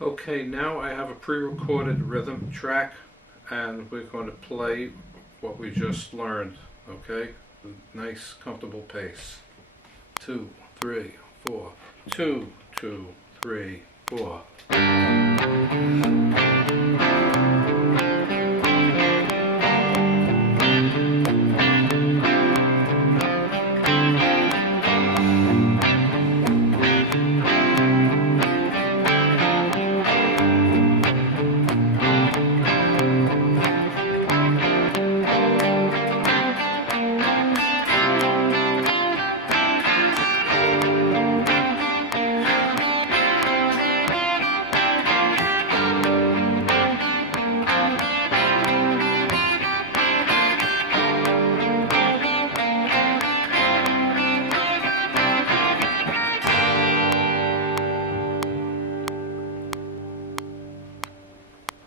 Okay, now I have a pre-recorded rhythm track and we're going to play what we just learned, okay? Nice, comfortable pace. 2, 3, 4. 2, 2, 3, 4.